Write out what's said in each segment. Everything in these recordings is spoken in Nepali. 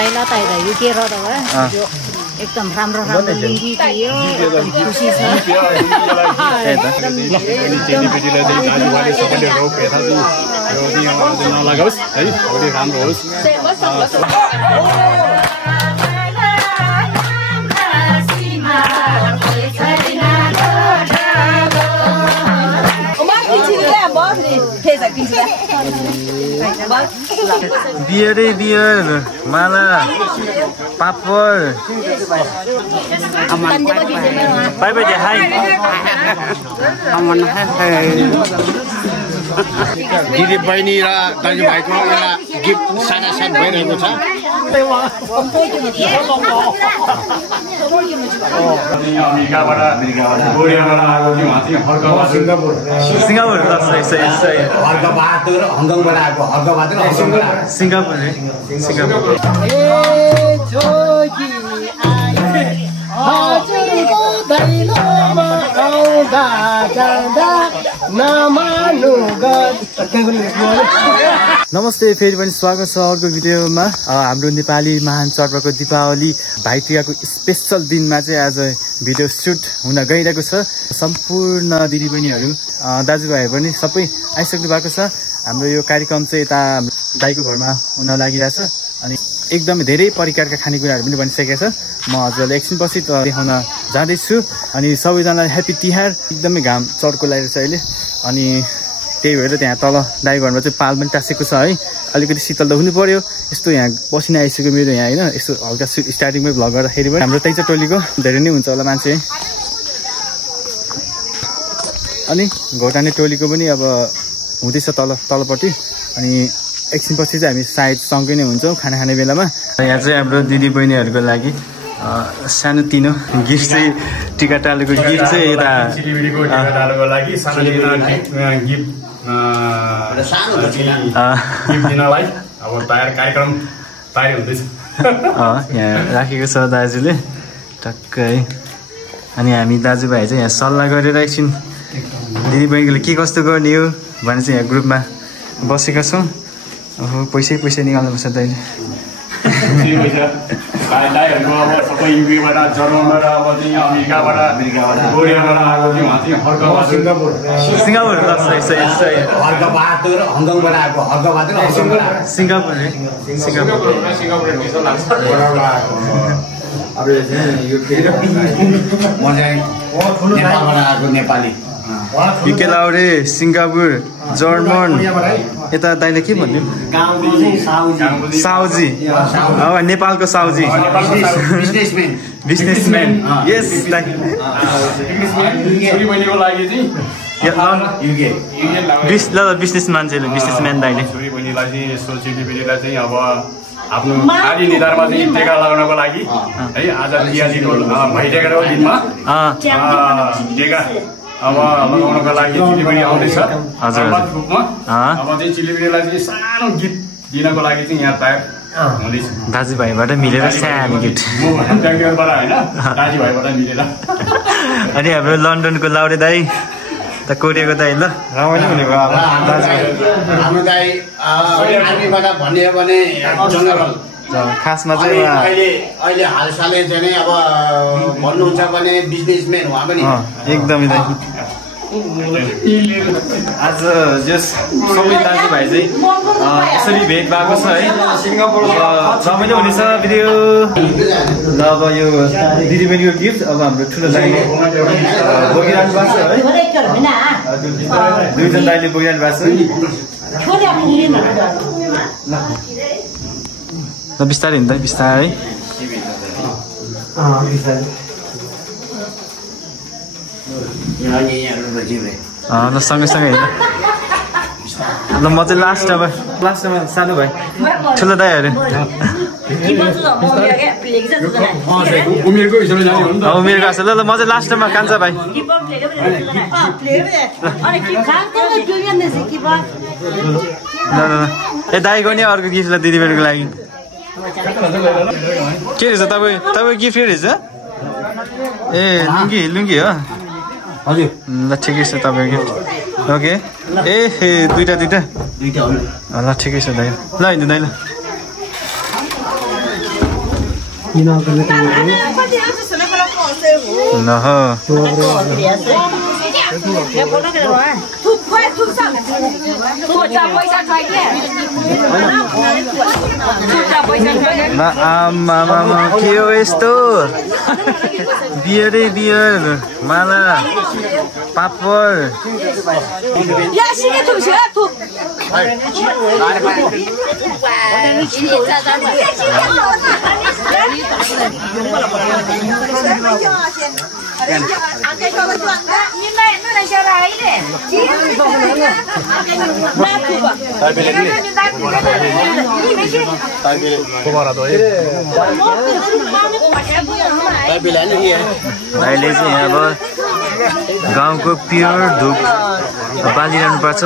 पहिला त यो के रद भयो एकदम राम्रो राम्रो लिङ्गी थियो खुसी छ चेलीबेटीलाई चाहिँ दाजुभाइले सबैले रोपेर यो नलगाओस् है भोलि राम्रो होस् बियर माला पापड बाई बाई हाई दिदी बहिनी र दाजुभाइको एउटा गिफ्ट साना सानो भइरहेको छ सिङ्गापुर हर्कबहादुर हङकङबाट आएको हर्कबहादुर सिङ्गापुर नमस्ते फेरि पनि स्वागत छ अर्को भिडियोमा हाम्रो नेपाली महान पर्वको दीपावली भाइटिकाको स्पेशल दिनमा चाहिँ आज भिडियो सुट हुन गइरहेको छ सम्पूर्ण दिदीबहिनीहरू दाजुभाइहरू पनि सबै आइसक्नु भएको छ हाम्रो यो कार्यक्रम चाहिँ यता दाइको घरमा हुन लागिरहेछ अनि एकदमै धेरै प्रकारका खानेकुराहरू पनि बनिसकेको छ म हजुरलाई एकछिनपछि देखाउन जाँदैछु अनि सबैजनालाई ह्याप्पी तिहार एकदमै घाम चर्को लागिरहेछ अहिले अनि त्यही भएर त्यहाँ तल दाइ घरमा चाहिँ पाल पनि टाँसेको छ है अलिकति शीतल त हुनु पर्यो यस्तो यहाँ पसिना आइसक्यो मेरो यहाँ होइन यस्तो हल्का स्टार्टिङमै भ्लग गर्दाखेरि पनि हाम्रो त्यही चाहिँ टोलीको धेरै नै हुन्छ होला मान्छे अनि घोटाने टोलीको पनि अब हुँदैछ तलपट्टि अनि एकछिनपछि चाहिँ हामी सायद सँगै नै हुन्छौँ खाना खाने बेलामा यहाँ चाहिँ हाम्रो दिदीबहिनीहरूको लागि सानो तिनो गिफ्ट चाहिँ टिका टालोको गिफ्ट चाहिँ यता यहाँ राखेको छ दाजुले टक्कै अनि हामी दाजुभाइ चाहिँ यहाँ सल्लाह गरेर एकछिन दिदीबहिनीले के कस्तो गर्ने हो भने चाहिँ यहाँ ग्रुपमा बसेका छौँ ओहो पैसै निकाल्नुपर्छ दाइले सिङ्गापुर नेपाली युके लाउरे सिङ्गापुर जर्मन यता दाइले के भन्यो साउजी अब नेपालको साउजी बिजनेसम्यान यस बिजनेस मान्छेले बिजनेसम्यान दाइले अब आफ्नो आदि निधारमा चाहिँ टेका लगाउनको लागि है आज दियालीको भइरहेको दिनमा टेका अब लगाउनको लागि चिलीबेडी आउँदैछ रूपमा अब चाहिँ चिलीबेडीलाई चाहिँ सानो गिफ्ट दिनको लागि चाहिँ यहाँ तयार हुँदैछ दाजुभाइबाट मिलेर सानो गिफ्ट होइन दाजुभाइबाट मिलेर अनि हाम्रो लन्डनको लाउरे दाई त कोरिएको दाइ ल रमाइलो हुने भयो अब हाम्रो दाइ आर्मीबाट भन्यो भने जनरल खासमा चाहिँ अहिले हालसालै चाहिँ अब भन्नुहुन्छ भने बिजनेसम्यान उहाँ पनि एकदमै दाइ आज जस सबै दाजुभाइ चाहिँ यसरी भेट भएको छ है रमाइलो हुनेछ भिडियो ल अब यो दिदीबहिनीको गिफ्ट अब हाम्रो ठुलो दाइले बोकिरहनु भएको छ है दुईजना दाइले बोकिरहनु भएको छ ल बिस्तारै हिँड्दा बिस्तारै ल सँगै ल म चाहिँ लास्टमा सानो भाइ ठुलो दाइहरू उमेरको हिसाबले जाने हो नि त उमेरको आछ ल म चाहिँ लास्टमा कान्छा भाइ ए दाइ गर्ने अर्को गिफ्ट ल दिदीबहिनीको लागि के रहेछ तपाईँ गिफ्ट के रहेछ ए लुङ्गी हो हजुर ल ठिकै छ तपाईँको गिफ्ट ओके ए दुईटा ल ठिकै छ दाइ ल हिँड्नु दाइ ल आमा के हो यस्तो बियरै बियर माला पापड अहिले चाहिँ अब गाउँको प्योर धुप बालिरहनु पर्छ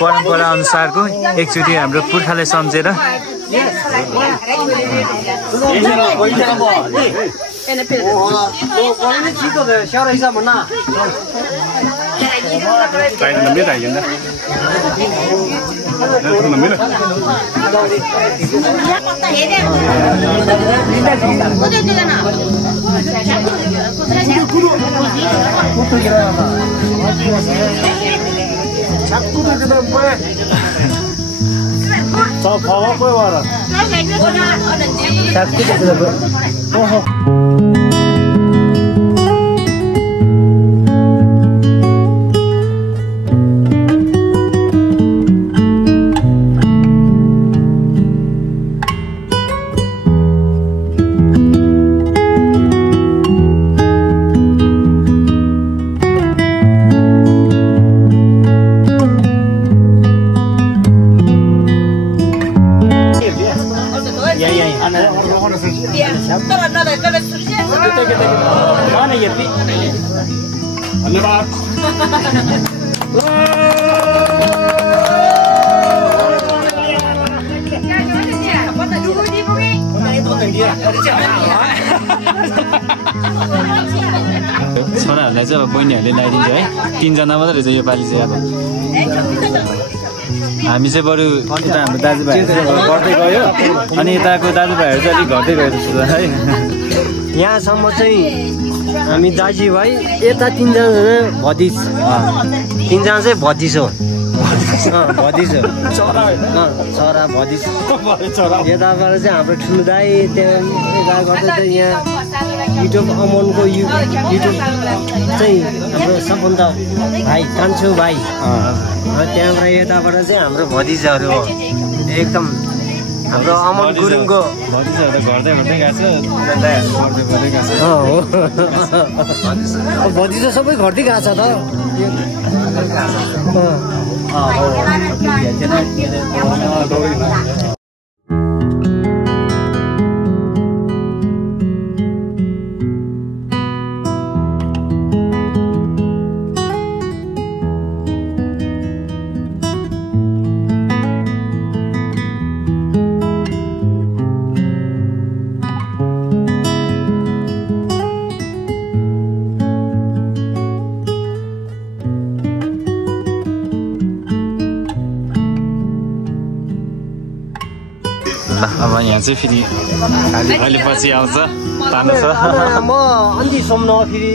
परम्परा अनुसारको एकचोटि हाम्रो पुर्खाले सम्झेर छोराहरूलाई चाहिँ अब बहिनीहरूले ल्याइदिन्छ है 3 जना मात्रै रहेछ यो पालि चाहिँ अब हामी चाहिँ बरु यता हाम्रो दाजुभाइहरू चाहिँ गर्दै गयो अनि यताको दाजुभाइहरू चाहिँ अलिक घट्दै गयो जस्तो है यहाँसम्म चाहिँ हामी दाजुभाइ यता 3 जना भतिज 3 जना चाहिँ भतिज हो भतिज हो चरा भतिज यताबाट चाहिँ हाम्रो ठुलो दाई त्यहाँ यता गर्दै चाहिँ यहाँ युट्युब अमनको युट्युब चाहिँ हाम्रो सबभन्दा भाइ कान्छो भाइ त्यहाँबाट यताबाट चाहिँ हाम्रो भतिजाहरू हो एकदम हाम्रो अमन गुरुङको भतिजाहरू त घट्दै घट्दै गएको छ भतिजा सबै घट्दै गएको छ त अब यहाँ चाहिँ फेरि अहिले पछि आउँछ तान्नु छ म अन्ति सोम्न फेरि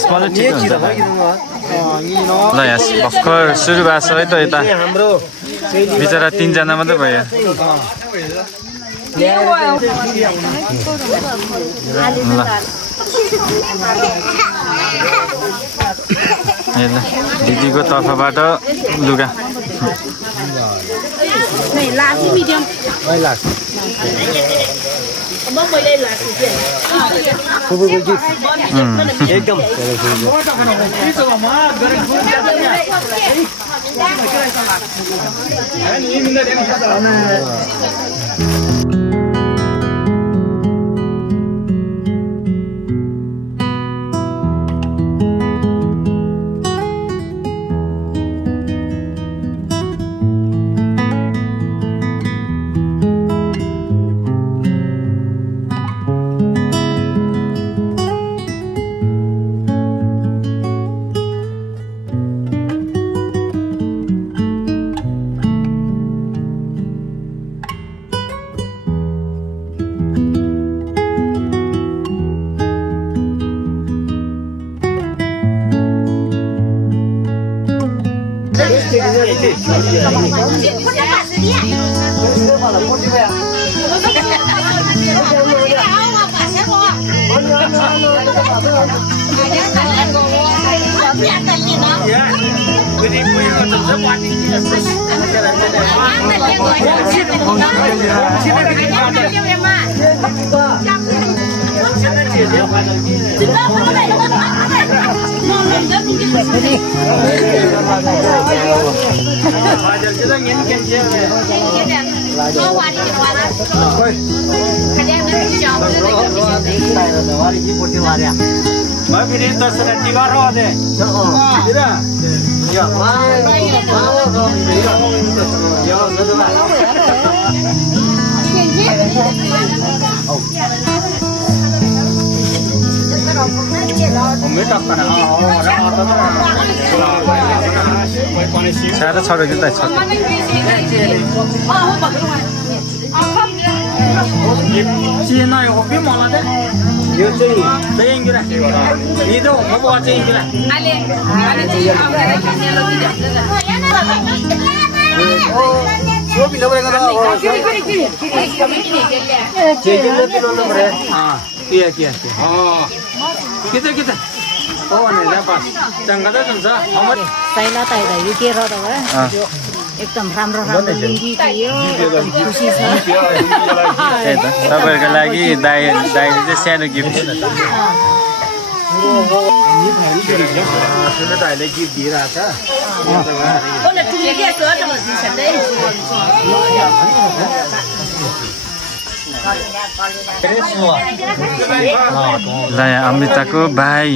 स्मल ठिक हुन्छ ल यहाँ भर्खर सुरु भएको छ है त यता बिचरा 3 जना मात्रै भयो ल दिदीको तर्फबाट लुगा एकदम राम्रो राम्रो लिङ्गी थियो खुसी छ तपाईहरुको लागि दाइले चाहिँ सानो गिफ्ट दाइले गिफ्ट दिइराछ ल अमृताको भाइ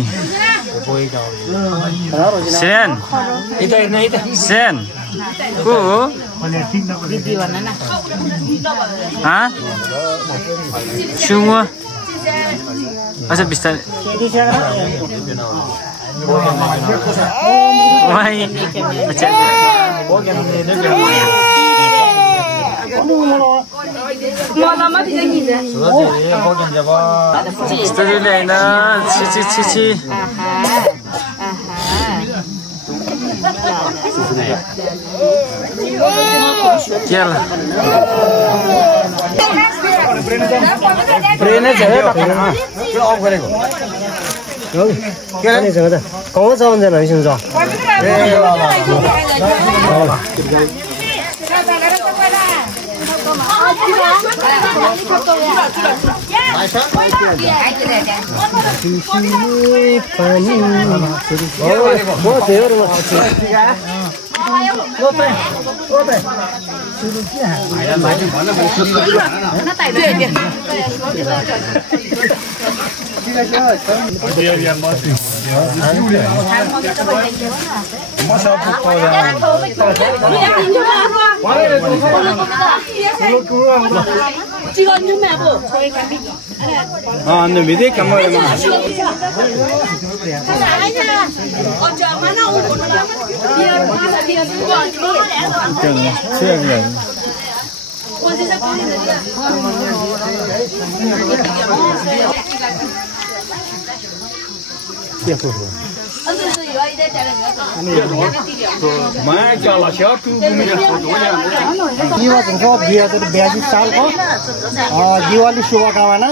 सेन को हो सुँगो अच्छा बिस्तारै सालको दिवाली शुभकामना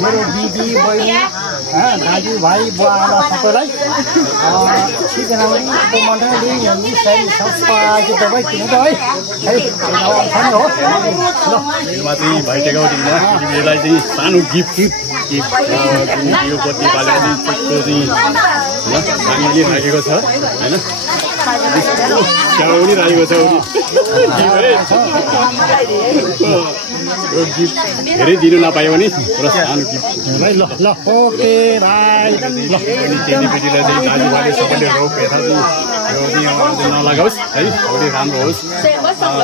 मेरो दिदी बहिनी दाजुभाइ बुवा आमा सबैलाई 6 जनवरीको मण्डली संस्थाको दबाई किन त है हो भाइटेका दिदीलाई चाहिँ सानो गिफ्ट यो बत्ती बालेर राखेको छ हैन स्याउरी राखेको छ धेरै दिनु नपायो भने पुरा सानो गिफ्ट ल ल ओके बाइ ल चेलीबेटीलाई चाहिँ दाजुभाइले सबैले रोग भेटा चाहिँ नलगाओस् है अगाडि राम्रो होस्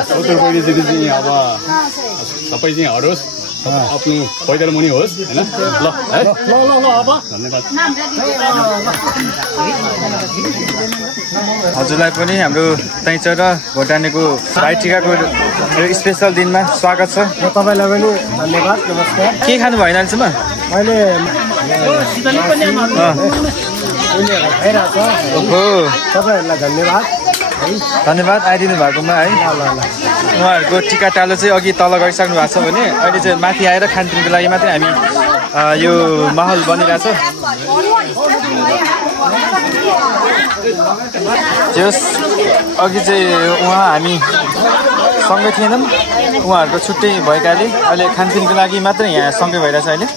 सोतर बहिनी चाहिँ अब सबै चाहिँ हरोस् आफ्नो पैदल मुनि होस् हैन ल है ल अब धन्यवाद हजुरलाई पनि हाम्रो तैच र भोटानेको भाइटिकाको स्पेसल दिनमा स्वागत छ तपाईलाई पनि धन्यवाद नमस्कार के खानु भएन अहिलेसम्म मैले ओहो तपाईहरुलाई धन्यवाद धन्यवाद आइदिनु भएकोमा है उहाँहरूको टिका टालो चाहिँ अघि तल गरिसक्नु भएको छ भने अहिले चाहिँ माथि आएर खानपिनको लागि मात्रै हामी यो माहौल बनिरहेछ जस अघि चाहिँ उहाँ हामी सँगै थिएनौँ उहाँहरूको छुट्टै भएकाले अहिले खानपिनको लागि मात्रै यहाँ सँगै भइरहेछ अहिले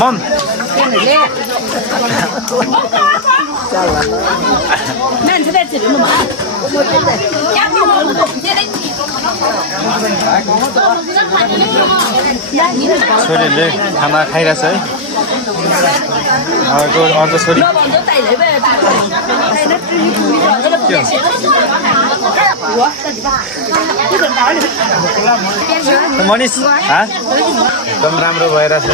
मम छोरीले खाना खाइरहेछ है अर्को छोरी मनिष एकदम राम्रो भइरहेछ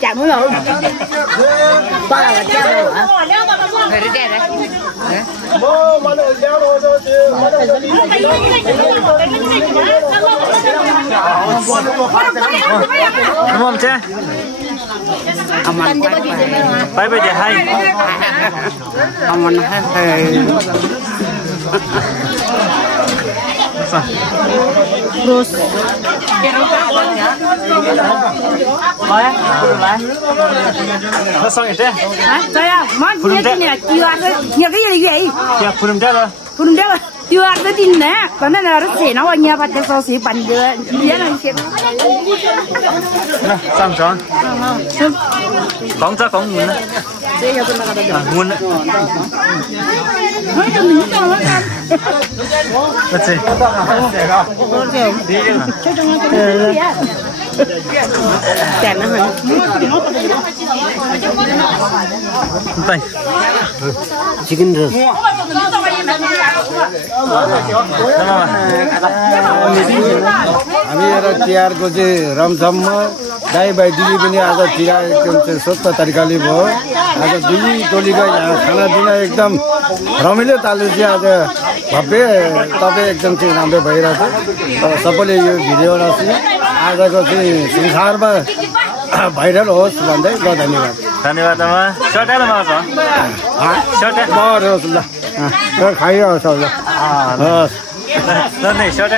Chả muốn đâu. Ba là chả đâu hả? Phải đi đây đấy. Come on, cha. Bye bye, hai. Aman hai. Terus nó xong rồi chứ? hả? Đây à, món kia cái này chưa ăn đấy, nhiều cái gì vậy? Dạ, phụ đừng rồi. Phụ đừng rồi, chưa ăn cái tin nè, còn nó là nó xỉ nó ở nhà bắt được sau xỉ bắn được, giá là xỉ. Nè, xong rồi. Phóng ra phóng nguồn. Nguồn đấy. Let's see. Chicken roast हामी एउटा तिहारको चाहिँ रमझममा दाई भाइ दिदी पनि आज तिहार एकदम चाहिँ स्वच्छ तरिकाले भयो। आज दुई टोलीका यहाँ खानापिना एकदम रमाइलो तालले चाहिँ आज भव्य तपाईँ एकदम चाहिँ राम्रो भइरहेछ। सबैले यो भिडियोलाई चाहिँ आजको चाहिँ संसारमा भाइरल होस् भन्दै ल धन्यवाद। धन्यवाद आमा। सर्ट आएर मलाई सर्ट बस ल खाइरहन्छ ल हस् नै सर्ट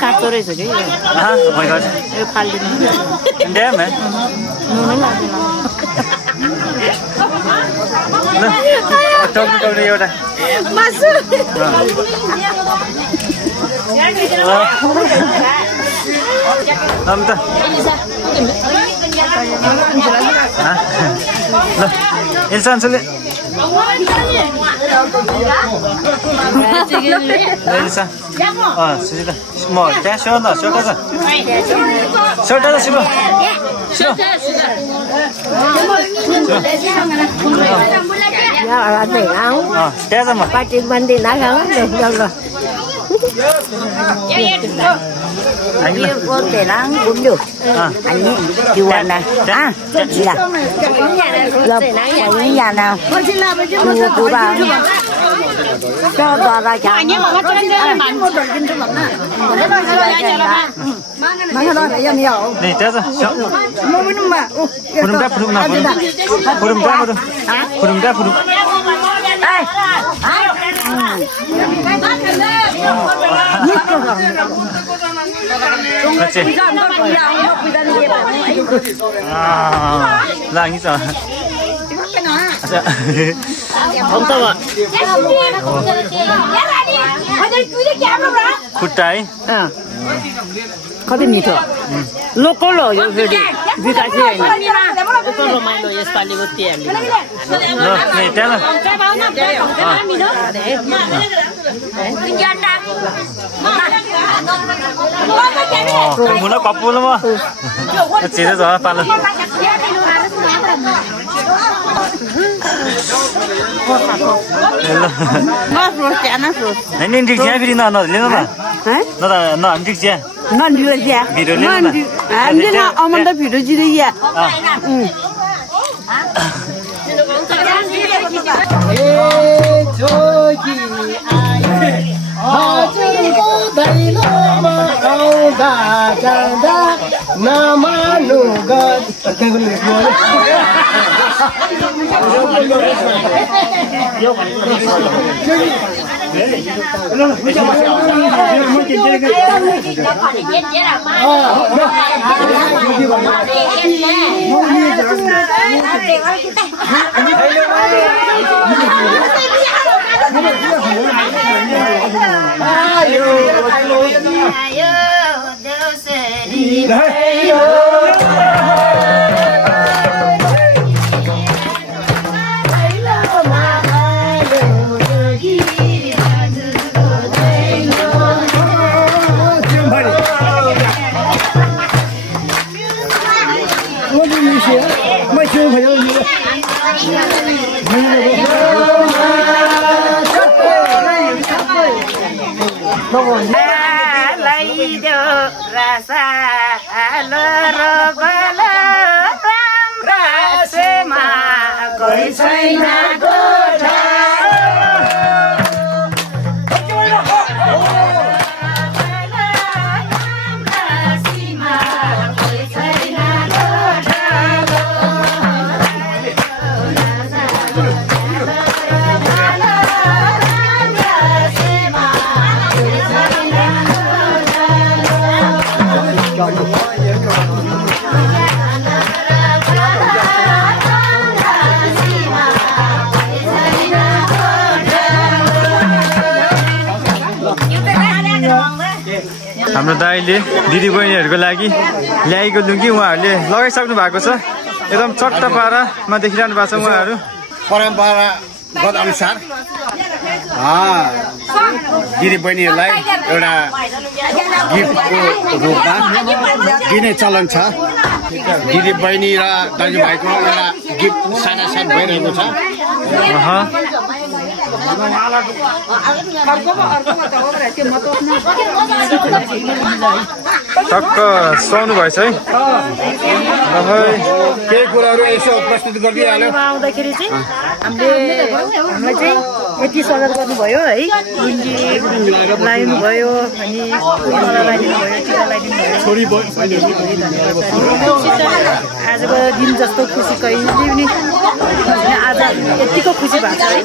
काँचो रहेछ कि यो फालिदिनु टक्नु एउटा अन्त इल्सान्सुले सुजिता म त्यहाँ सोध सोटा छ सोटा छ शिव त्यहाँ छ म पार्टी बन्दी नखाऊ Ini telang bumbu. Ini diwarna. Iya. Ini ya na. Coba. Coba baca. Mana ada yang ya? Nih, terus. Mau minum mbak? Purum dah, purum dah, purum dah, purum. Purum dah, purum. Kecil. Lagi sah. खुट्टाई कति मिठो लोकल हो यो फेरि विकासी हैन कस्तो रमाइलो यसपालिको तिहारले मुला कपुलमा चिज छ पालो नहीं नहीं ठीक है फिर ना ना लेना ना ना ना हम ठीक है ना वीडियो है वीडियो लेना ना हमने ना अमन दा वीडियो जी रही है ए जोगी आए हजुरको दैलोमा आउँदा जाँदा नमानु rasa lorobala rasema koi chaina kotha हाम्रो दाइले दिदी बहिनीहरुको लागि ल्याएको लुङ्गी उहाँहरूले लगाइसक्नु भएको छ एकदम चट्ट पारामा देखिरहनु भएको छ उहाँहरू परम्परागत अनुसार दिदी बहिनीहरूलाई एउटा गिफ्टको रूपमा दिने चलन छ। दिदी बहिनी र दाजुभाइको एउटा गिफ्ट साटासाट भइरहेको छ। टक्क सुहाउनु भएछ है। केही कुराहरू यसो प्रस्तुत गरिदिइहाल्यो। आउँदाखेरि चाहिँ हामीलाई चाहिँ यति स्वागत गर्नुभयो है। लुङ्गी लगाइदिनु भयो अनि लगाइदिनु भयो, टिका लगाइदिनु भयो। आजको दिन जस्तो खुसी कहिले पनि आज यतिको खुसी भएको छ है।